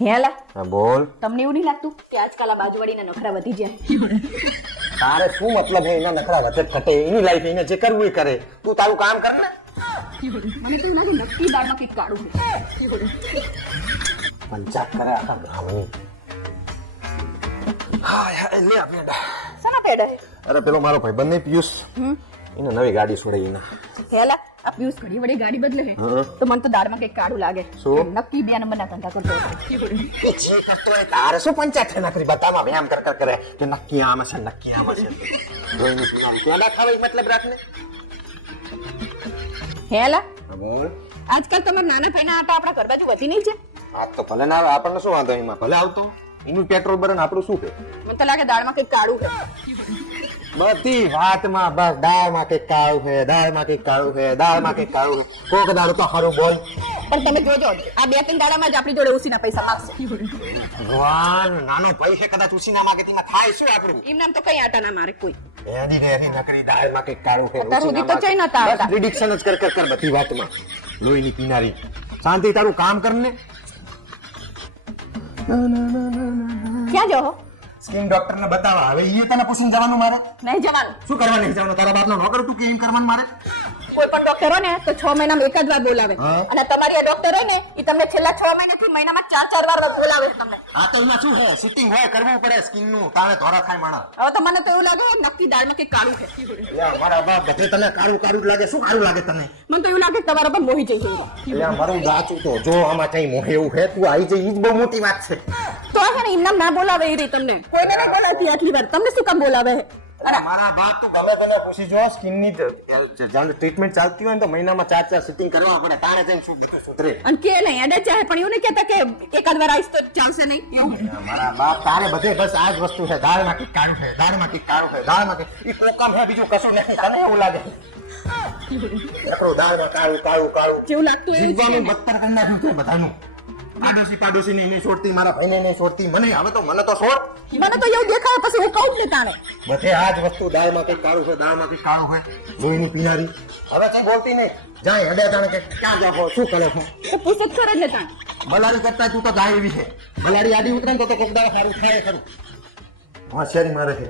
હેલા હા બોલ. તમને એવું નહીં લાગતું કે આજકાલ આ બાજુવાળીના નખરા વધી ગયા? તારે શું મતલબ હે એના નખરા વચ્ચે ઘટે? એની લાઈફ એને જે કરવું એ કરે. તું તારું કામ કર ને. મને તો એવું લાગે નક્કી દાળમાં કંઈક કાળું છે. પંચાક કરે આખા બ્રાહ્મણી. હા યાર લે આપણે. શાના પેડા હે? અરે પેલો મારો ભાઈબંધ નહીં પિયુષ, એને નવી ગાડી છોડાઈ એના. હેલા આ પિયુષ ઘડી વડે ગાડી બદલે હે તો મને તો દાળમાં કંઈક કાળું લાગે. શું? નક્કી 2 નંબરના ધંધા કરતો હશે. એ છે કરતો હોય તારે શું પંચાક છે નખરી બતામાં વ્યાયામ કર કર કરે કે નક્કી આમ છે નક્કી આમ છે. રોઈની પેલા ખાવા મતલબ રાખને. હેલા બોલ. આજકાલ તમારા નાના ભાઈના આટા આપણા ઘર બાજુ વધી નહીં છે? આ તો ભલે ના આવે, આપણને શું વાંધો એમાં? ભલે આવતો એનું પેટ્રોલ બરન આપણું શું છે? મને તો લાગે દાળમાં કંઈક કાળું છે. બધી વાતમાં બસ દાળમાં કઈક કાળું છે, દાળમાં કઈક કાળું છે, દાળમાં કઈક કાળું છે. કોક દાળ તો હારું બોલ. પણ તમે જોજો આ 2-3 દાડામાં જ આપણી જોડે ઉસીના પૈસા માંગશે. ભગવાન નાનો ભાઈ છે, કદાચ ઉસીના માગે તેમાં થાય શું આપણું? એમ નામ તો કઈ આટા ના મારે કોઈ. એની નકરી દાળમાં કઈક કાળું છે, અત્યાર સુધી તો ચઈ નતા આવતા. પ્રિડિક્શન જ કર બધી વાતમાં. લોહીની પીનારી શાંતિ તારું કામ કર ને. ક્યાં જાઓ? સ્કિન ડોક્ટર ને બતાવવા. હવે ઈ તને પૂછીને જવાનું મારે? નહીં જવાનું. શું કરવા નહીં જવાનું? તારા બાપનો નોકર તું કે એમ કરવાનું મારે? કોઈ પણ ડોક્ટર હોય ને તો 6 મહિનામાં એક જ વાર બોલાવે. હા. અને તમારી આ ડોક્ટર હોય ને એ તમને છેલ્લા 6 મહિનાથી મહિનામાં 4 વાર બોલાવે છે તમને. આ તો એમાં શું છે? સિટિંગ હોય કરવું પડે સ્કિન નું, તાણે ધોરા થાય માણસ. હવે તો મને તો એવું લાગે નક્કી દાળમાં કંઈક કાળું છે. યાર મારા બાપ બધે તને કાળું કાળું જ લાગે. શું કાળું લાગે તને? મને તો એવું લાગે કે તમારા પર મોહી જઈ છે. યાર મારું દાચું તો જો આમાં કઈ મોહે એવું હે, તું આવી જઈ ઈ જ બહુ મોટી વાત છે. તો છે ને એમનામ ના બોલાવે એ રહી તમને. કોઈને નહીં બોલાવતી આટલી વાર. તમને શું કામ બોલાવે? અરે મારા બાપ તું ગમે તને પૂછી જો, સ્કિન ની ટ્રીટમેન્ટ ચાલતી હોય ને તો મહિનામાં 4 સિટિંગ કરવા પડે, તાણે જઈને સુધરે. અને કે નહીં અડે ચાહે પણ એવું નહીં કહેતા કે એકાદ વાર આવીશ તો ચાલશે નહીં. મારા બાપ તારે બધે બસ આ જ વસ્તુ છે. દાળમાં કઈક કાળું છે, દાળમાં કઈક કાળું છે, દાળમાં કઈક ઈ કોકામ છે, બીજું કશું નથી. તને એવું લાગે? એકડો દાળમાં કાળું કાળું કાળું જેવું લાગતું એવું છે જીવવાનું ને. બદતર કરી નાખ્યું છે બધાનું. પાડોશી ને નહીં છોડતી, મારા ભાઈને નહીં છોડતી, મને હવે તો મને તો છોડ. મને તો એવું દેખાય પછી હું કહું જ ને તાણે. બધે આ જ વસ્તુ. દાળમાં કઈક કાળું છે, દાળમાં કઈક કાળું છે, લોહીની પીનારી. હવે કઈ બોલતી નહીં. જાય અડે તાણે કે ક્યાં જાઓ, શું કરે છો? તો પૂછે જ કરે જ ને તાણે. બલાડી કરતા તું તો ગાય એવી છે. બલાડી આડી ઉતરે ને તો કોક દાડો સારું થાય ખરું. હોશિયારી મારે છે.